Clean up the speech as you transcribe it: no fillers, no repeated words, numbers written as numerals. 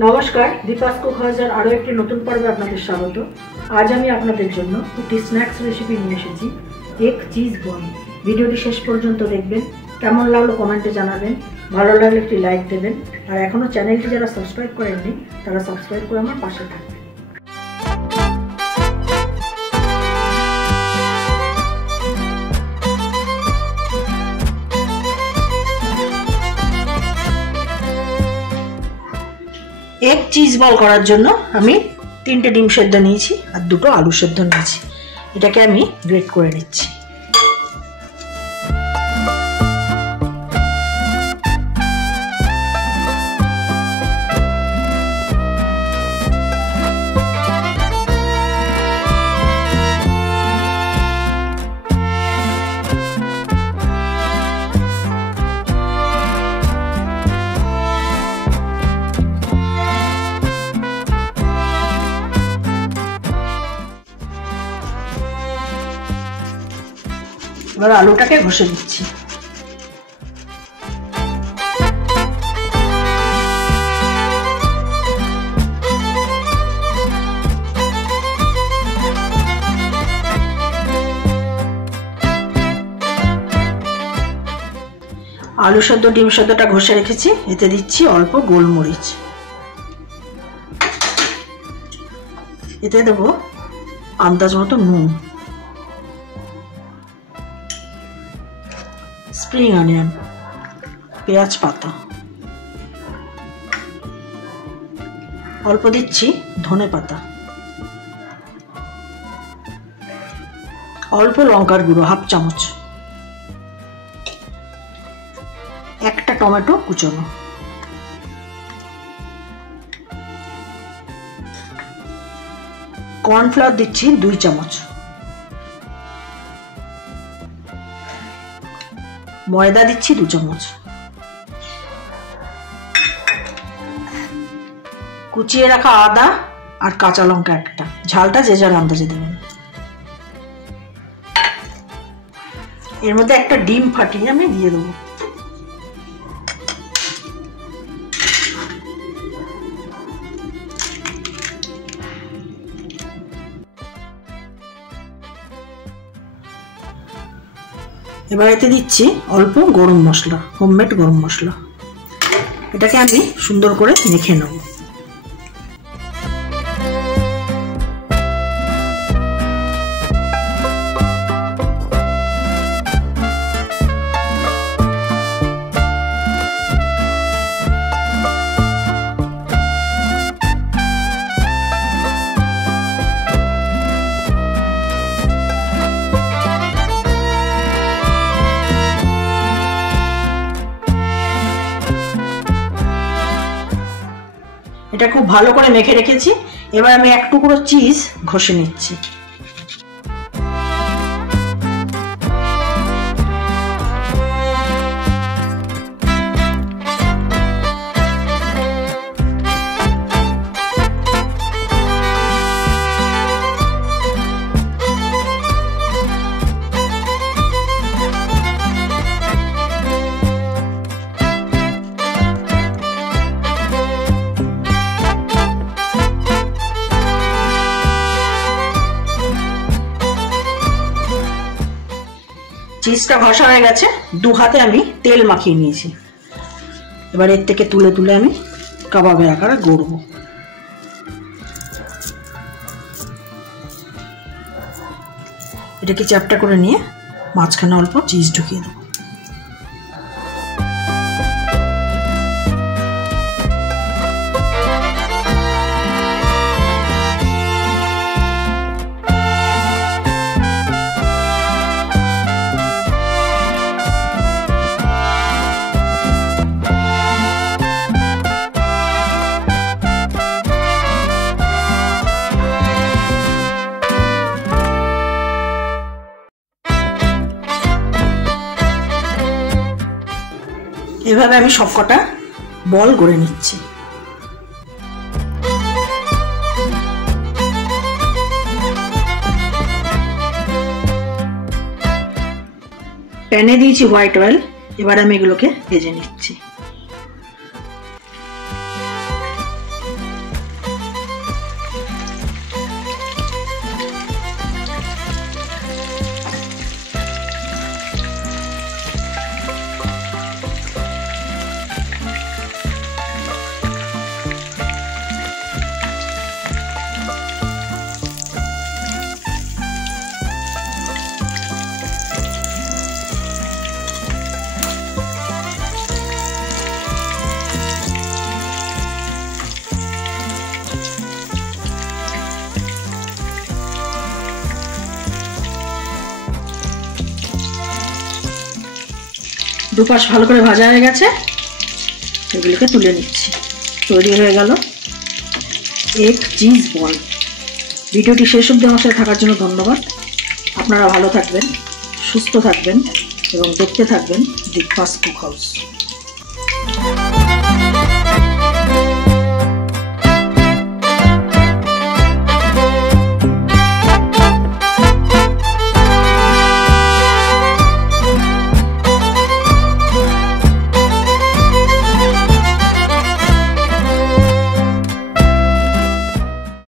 নমস্কার, দীপাস কুক হাউসের আরও একটি নতুন পর্বে আপনাদের স্বাগত। আজ আমি আপনাদের জন্য একটি স্ন্যাক্স রেসিপি নিয়ে এসেছি, এগ চিজ বল। ভিডিওটি শেষ পর্যন্ত দেখবেন, কেমন লাগলো কমেন্টে জানাবেন, ভালো লাগলে একটি লাইক দেবেন, আর এখনও চ্যানেলটি যারা সাবস্ক্রাইব করেননি তারা সাবস্ক্রাইব করে আমার পাশে থাকবেন। এগ চিজ বল করার জন্য আমি 3টে ডিম সেদ্ধ নিয়েছি আর 2টো আলু সেদ্ধ নিয়েছি। এটাকে আমি গ্রেট করে নিচ্ছি। এবার আলুটাকে ঘষে দিচ্ছি। আলু সেদ্ধ ডিম সেদ্ধটা ঘষে রেখেছি, এতে দিচ্ছি অল্প গোলমরিচ, এতে দেবো আন্দাজ মতো নুন, স্প্রিং অনিয়ন, পেঁয়াজ পাতা, অল্প দিচ্ছি ধনে পাতা, অল্প লঙ্কার গুঁড়ো হাফ চামচ, একটা টমেটো কুচনো, কর্নফ্লাওয়ার দিচ্ছি 2 চামচ, ময়দা দিচ্ছি 2 চামচ, কুচিয়ে রাখা আদা আর কাঁচা লঙ্কা একটা, ঝালটা যে যার আন্দাজে দেবেন। এর মধ্যে একটা ডিম ফাটিয়ে আমি দিয়ে দেবো। এবার এতে দিচ্ছি অল্প গরম মশলা, হোমমেড গরম মশলা। এটাকে আমি সুন্দর করে মেখে নেব। এটা খুব ভালো করে মেখে রেখেছি। এবার আমি 1 টুকরো চিজ ঘষে নিচ্ছি। চিজটা ঘষা হয়ে গেছে, 2 হাতে আমি তেল মাখিয়ে নিয়েছি। এবার এর থেকে তুলে তুলে আমি কাবাবের আকারে গড়বো। এটাকে চ্যাপটা করে নিয়ে মাঝখানে অল্প চিজ ঢুকিয়ে দেবো। এভাবে আমি সবকটা বল গড়ে নিচ্ছি। প্যানে দিয়েছি হোয়াইট অয়েল, এবার আমি এগুলোকে ভেজে নিচ্ছি। দুপাশ ভালো করে ভাজা হয়ে গেছে, এগুলোকে তুলে নিচ্ছি। তৈরি হয়ে গেল এগ চিজ বল। ভিডিওটি শেষ অবধি আমার সাথে থাকার জন্য ধন্যবাদ। আপনারা ভালো থাকবেন, সুস্থ থাকবেন এবং দেখতে থাকবেন দি ফাস্ট কুক হাউস।